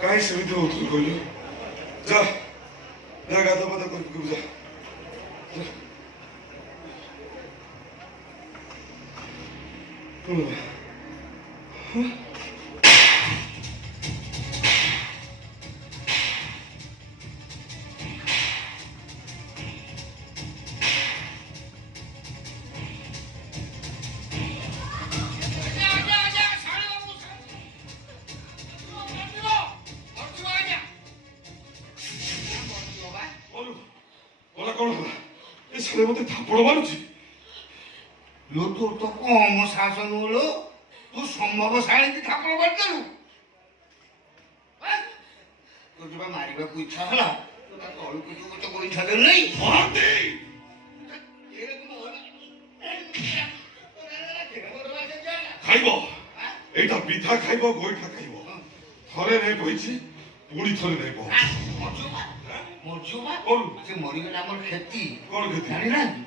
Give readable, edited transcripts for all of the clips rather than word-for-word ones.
କାହିଁ ସେମିତି ହଉଥିଲୁ କହିଲୁ? ଯା ଯା ଗାଧା ପାଧା କରିବୁ ଯା। মধ্যে থাপড় মারুছি তোর তো কম শাসন হলো, তুই সম্ভবশালী থাপড় মারতেলু। তোর যা মারিବାକୁ ইচ্ছা ହେଲା তা তলକୁ তো গোইঠা দেল নেই খাইব এইটা পিঠা খাইব গোইঠা খাইব। থরে নেই কইছি পুଣି থরে নেই ସେ ମରିଗଲେ ଆମର କ୍ଷତି କଣ କ୍ଷତି ଜାଣିନାହାନ୍ତି?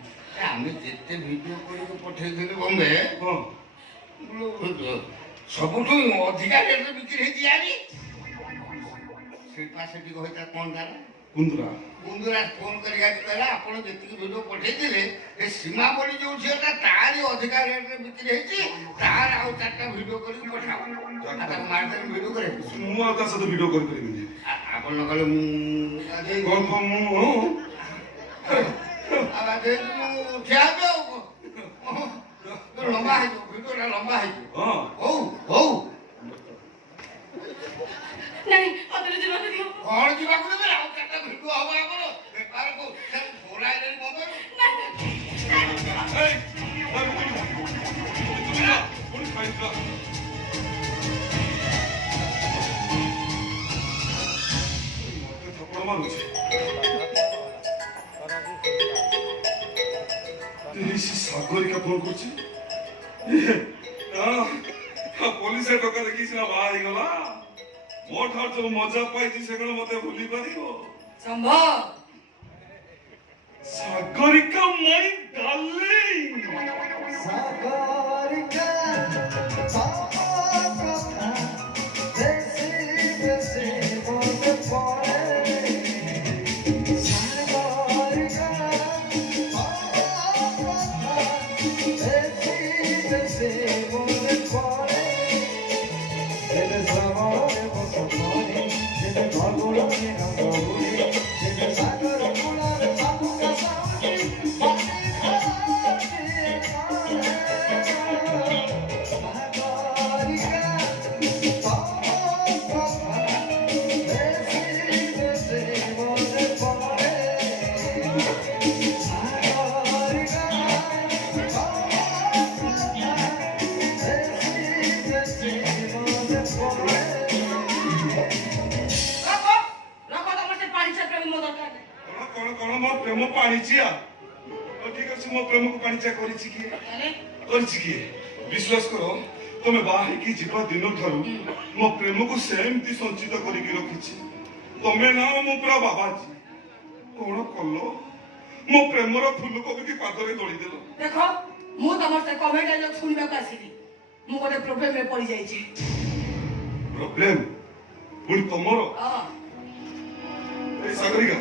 ଆମେ ଯେତେ ଭିଡିଓ କରିକି ପଠେଇଥିଲୁ ବମ୍ବେ ସବୁଠୁ ଅଧିକା ରେଟ୍ରେ ବିକ୍ରି ହେଇଛି ଜାଣି। ଶିଳ୍ପା ସେଠି କହିଥିଲା କଣ ତାର କୁନ୍ଦୁରା ଫୋନ କରିକି ଆଜି କହିଲା ଆପଣ ଯେତିକି ଭିଡିଓ ପଠେଇଥିଲେ ଏ ସୀମା ବଳି ଯୋଉ ଝିଅଟା ତାରି ଅଧିକା ରେଟ୍ରେ ବିକ୍ରି ହେଇଛି, ତାର ଆଉ 4ଟା ଭିଡିଓ କରିକି ପଠାଅ। ତାକୁ ମାରିଦେଲେ ଭିଡିଓ କରିବେ। ମୁଁ ଆଉ ତା ସହିତ ଭିଡିଓ କରିପାରିବିନି। ଆପଣ ନ କଲେ ମୁଁ ଠିଆ ହେବି ଆଉ ଲମ୍ବା ହେଇଯିବ, ଭିଡିଓଟା ଲମ୍ବା ହେଇଯିବ। ହଉ ହଉ କଣ ଯିବାକୁ ଦେବେ? ଆଉ 4ଟା ଭିଡିଓ ହବ ଆମର ବେପାରକୁ ଘୋଡ଼ାଇଲେଣି ବନ୍ଧରୁ। ସାଗରିକା ଫୋନ କରୁଛି। ପୋଲିସ ଟଙ୍କା ଦେଖି ସିନା ବାହା ହେଇଗଲା। ମୋ ଠାରୁ ଯୋଉ ମଜା ପାଇଛି ସେ କଣ ମତେ ଭୁଲି ପାରିବ? ସାଗରିକା ମାଇ ଡାର୍ଲିଂ। ପ୍ରେମ ପାଣିଚିଆ ଠିକ ଅଛି। ମୋ ପ୍ରେମକୁ ପାଣିଚିଆ କରିଛି କିଏ? ବିଶ୍ୱାସ କର, ତମେ ବାହା ହେଇକି ଯିବା ଦିନ ଠାରୁ ମୋ ପ୍ରେମକୁ ସେମିତି ସଞ୍ଚିତ କରିକି ରଖିଛି। ତମେ ନା ମୁଁ ପୁରା ବାବାଜୀ। କଣ କଲ? ମୋ ପ୍ରେମର ଫୁଲକୋବିକି ପାଦରେ ଦଳିଦେଲ। ଦେଖ, ମୁଁ ତମର ସେ କମେଣ୍ଟ ଡାଇଲଗ ଶୁଣିବାକୁ ଆସିଲି। ମୁଁ ଗୋଟେ ପ୍ରୋବ୍ଲେମରେ ପଡ଼ିଯାଇଛି। ପ୍ରୋବ୍ଲେମ? ପୁଣି ତମର? ଏ ସାଗରିକା,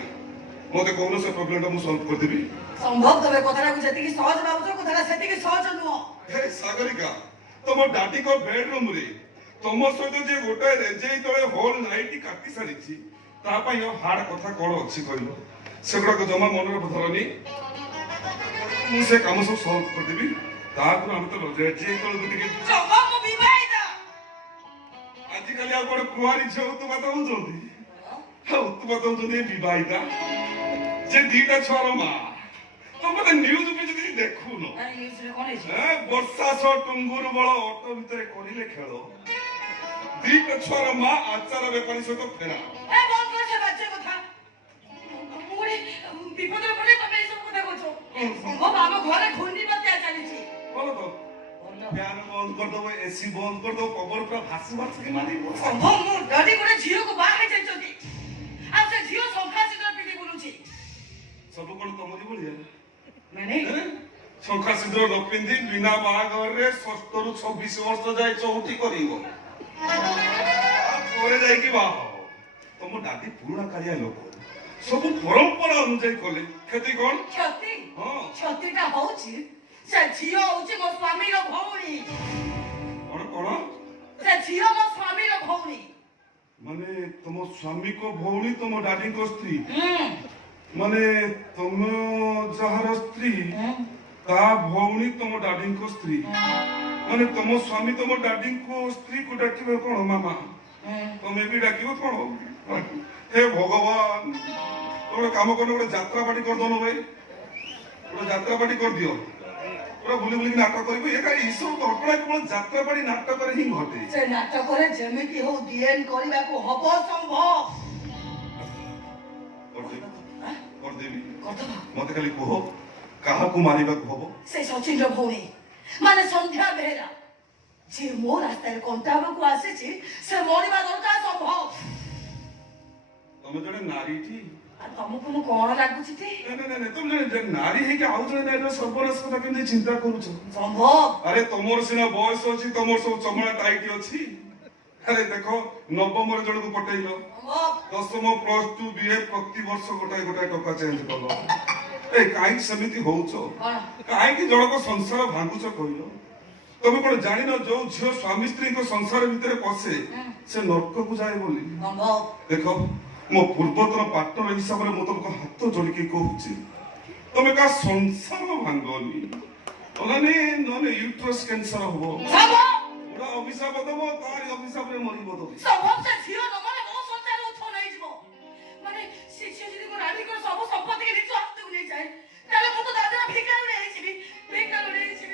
ମତେ କହୁନ ସେ ପ୍ରୋବ୍ଲେମଟା ମୁଁ ସଲ୍ଭ କରିଦେବି। ସମ୍ଭବ ତମେ କଥାଟାକୁ ଯେତିକି ସହଜ ଭାବୁଛ, କଥାଟା ସେତିକି ସହଜ ନୁହଁ। ହେ ସାଗରିକା, ତମ ଡାଡିଙ୍କ ବେଡରୁମରେ ତମ ସହିତ ଯେ ଗୋଟାଏ ରେଜେଇ ତଳେ ହୋଲ ନାଇଟ୍ କାଟି ସାରିଛି, ତା ପାଇଁ ଆଉ ହାର୍ଡ କଥା କଣ ଅଛି କହିଲ? ସେଗୁଡାକ ଜମା ମନରେ ଧରନି। ମୁଁ ସେ କାମ ସବୁ ସଲ୍ଭ କରିଦେବି। ତାପରେ ଆମେ ତ ରେଜେଇ ତଳକୁ ଟିକେ ଆଜିକାଲି ଆଉ କଣ କୁଆରୀ ଝିଅ ଉତ୍ପାତ ହଉଛନ୍ତି? ଉତ୍ପାତ ହଉଛନ୍ତି ବିବାହିତା ଯେ 2ଟା ଛୁଆର ମା। ତମେ ନ୍ୟୁଜ ବି ଯଦି ଦେଖୁନ, ବର୍ଷା ସହ ଟୁଙ୍ଗୁରୁ ବଳ ଅଟୋ ଭିତରେ କରିଲେ ଖେଳ। 2ଟା ଛୁଆର ମା ଆଚାର ବେପାରୀ ସହିତ ଫେରା। ବିପଦରେ ପଡେ ତମେ ଏସବୁ କଥା କହୁଛ। ଆମ ଘରେ ଘୂର୍ଣ୍ଣି ବାତ୍ୟା ଚାଲିଛି। ଭଲ ତ ଫ୍ୟାନ ବନ୍ଦ କରିଦବ, ଏସି ବନ୍ଦ କରିଦବ, ପବନ ପୁରା ଭାସି ଭାସିକି ମାରିବ। ମୁଁ ଡରି ଗୋଟେ ଝିଅକୁ ବାହା ହେଇ ଯାଇଛନ୍ତି, ଆଉ ସେ ଝିଅ ଶଙ୍ଖା ସିନ୍ଦୁର ପିନ୍ଧି ବୁଲୁଛି। ସବୁ କଣ ତମରି ଭଳିଆ? ମାନେ ଶଙ୍ଖା ସିନ୍ଦୁର ନ ପିନ୍ଧି ବିନା ବାହାଘରରେ 7ରୁ 26 ବର୍ଷ ଯାଏ ଚଉଠି କରିବ ପରେ ଯାଇକି ବାହା ହବ। ତମ ଦାଦି ପୁରୁଣା କାଳିଆ ଲୋକ, ସବୁ ପରମ୍ପରା ଅନୁଯାୟୀ କଲେ କ୍ଷତି କଣ? କ୍ଷତି ହଁ କ୍ଷତିଟା ହଉଛି ସେ ଝିଅ ହଉଛି ମୋ ସ୍ୱାମୀର ଭଉଣୀ। କଣ କଣ? ସେ ଝିଅ ମୋ ସ୍ୱାମୀର ଭଉଣୀ। ମାନେ ତମ ସ୍ୱାମୀଙ୍କ ଭଉଣୀ ତମ ଡାଡିଙ୍କ ସ୍ତ୍ରୀ? ହୁଁ ମାନେ ତମ ଯାହାର ସ୍ତ୍ରୀ ତା ଭଉଣୀ ତମ ଡାଡିଙ୍କ ସ୍ତ୍ରୀ? ମାନେ ତମ ସ୍ୱାମୀ ତମ ଡାଡିଙ୍କ ସ୍ତ୍ରୀକୁ ଡାକିବ କଣ ମାମା? ତମେ ବି ଡାକିବ କଣ? ହେ ଭଗବାନ, ଗୋଟେ କାମ କର, ଗୋଟେ ଯାତ୍ରା ପାର୍ଟି କରିଦଉନ ଭାଇ, ଗୋଟେ ଯାତ୍ରା ପାର୍ଟି କରିଦିଅ, ପୁରା ବୁଲି ବୁଲିକି ନାଟକ କରିବ। ଏସବୁ ଘଟଣା କେବଳ ଯାତ୍ରା ପାର୍ଟି ନାଟକରେ ହିଁ ଘଟେ। ସେ ନାଟକରେ ଯେମିତି ହଉ ଡିଏନ୍ କରିବାକୁ ହବ ସମ୍ଭବ। କରିଦେବି। କରିଦବା। ମତେ ଖାଲି କୁହ କାହାକୁ ମାରିବାକୁ ହବ? ସେ ସଚିନର ଭଉଣୀ ମାନେ ସନ୍ଧ୍ୟା ବେହେରା, ଯିଏ ମୋ ରାସ୍ତାରେ କଣ୍ଟାବାକୁ ଆସିଛି, ସେ ମରିବା ଦରକାର ସମ୍ଭବ। ତମେ ଜଣେ ନାରୀଟି, ଆଉ ତମକୁ ମୁଁ କଣ ଲାଗୁଛି ଟି? ନାଇଁ ତମେ ଜଣେ ନାରୀ ହେଇକି ଆଉ ଜଣେ ନାରୀର ସର୍ବନାଶ କଥା କେମିତି ଚିନ୍ତା କରୁଛ? ସମ୍ଭବ। ଆରେ ତମର ସିନା ବୟସ ଅଛି, ତମର ସବୁ ଚମଡ଼ା ଟାଇଟ୍ ଅଛି। ଆରେ ଦେଖ, ନବମରେ ଜଣକୁ ପଟେଇଲ, ଦଶମ +2 BA ପ୍ରତିବର୍ଷ ଗୋଟାଏ ଟଙ୍କା ଚେଞ୍ଜ କଲ। କାହିଁକି ସେମିତି ହଉଛ? କାହିଁକି ଜଣକ ସଂସାର ଭାଙ୍ଗୁଛ କହିଲ? ତମେ କଣ ଜାଣିନ ଯୋଉ ଝିଅ ସ୍ୱାମୀ ସ୍ତ୍ରୀଙ୍କ ସଂସାର ଭିତରେ ପଶେ ସେ ନର୍କକୁ ଯାଏ ବୋଲି? ଦେଖ, ମୋ ପୂର୍ବତନ ପାର୍ଟନର ହିସାବରେ ମୁଁ ତମକୁ ହାତ ଯୋଡ଼ିକି କହୁଛି, ତମେ କାହା ସଂସାର ଭାଙ୍ଗନି, ନହେଲେ ୟୁଟ୍ରସ୍ କ୍ୟାନ୍ସର ହବ, ପୁରା ଅଭିଶାପ ଦବ, ତାରି ଅଭିଶାପରେ ମରିବ ତମେ। ମାନେ ସେ ଯଦି ମୋ ରାଣୀଙ୍କର ସବୁ ସମ୍ପତ୍ତି ନିଜ ହାତକୁ ନେଇଯାଏ, ତାହେଲେ ମୁଁ ତ ଦାଦାର ଭିକାରୁଣୀ ହେଇଯିବି।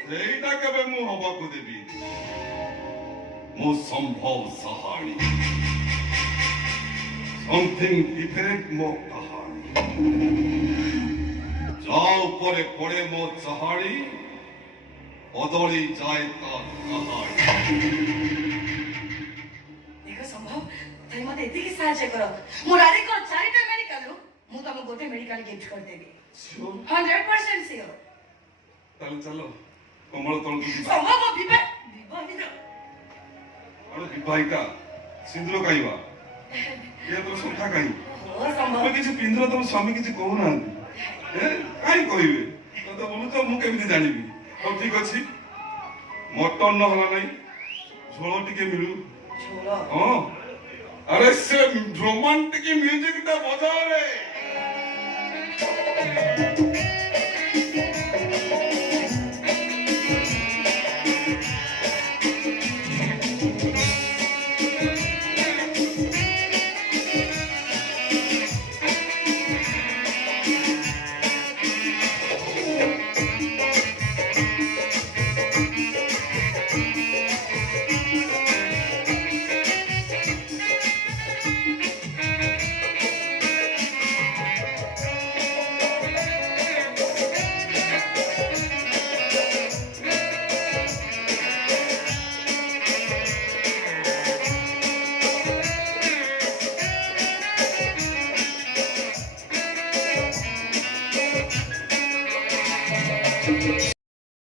ସେଇଟା କେବେ ମୁଁ ହବାକୁ ଦେବି? ମୁଁ ସମ୍ଭବ ସହାଣୀ, something different ମୋ କାହାଣୀ। ଯା ଉପରେ ପଡେ ମୋ ଚାହାଣୀ, ବଦଳି ଯାଏ ତା କାହାଣୀ। ଦେଖ ସମ୍ଭବ, ତାହେଲେ ମତେ ଏତିକି ସାହାଯ୍ୟ କର, ମୋ ରାଣୀଙ୍କର 4ଟା ମେଡିକାଲରୁ ମୁଁ ତମକୁ ଗୋଟେ ମେଡିକାଲ ଗିଫ୍ଟ କରିଦେବି। 100% ସିଓର। ତାହେଲେ ଚାଲ କମଳ ତଳକୁ ଯିବା। ସମ୍ଭବ ବିବାହିତ ବିବାହିତା ସିନ୍ଦୁର କାଇଁବା ସଂଖ୍ୟା କାହିଁ? ତମେ କିଛି ପିନ୍ଧୁନ, ତମ ସ୍ୱାମୀ କିଛି କହୁନାହାନ୍ତି, କାହିଁ କହିବେ? ତମେ ବୋଲୁଛ, ମୁଁ କେମିତି ଜାଣିବି? ହଉ ଠିକ ଅଛି, ମଟନ ନହେଲା ନାଇଁ, ଝୋଳ ଟିକେ ମିଳୁ। ହଁ, ଆରେ ସେ ରୋମାଣ୍ଟିକ ମ୍ୟୁଜିକ ଟା ବଜାରେ।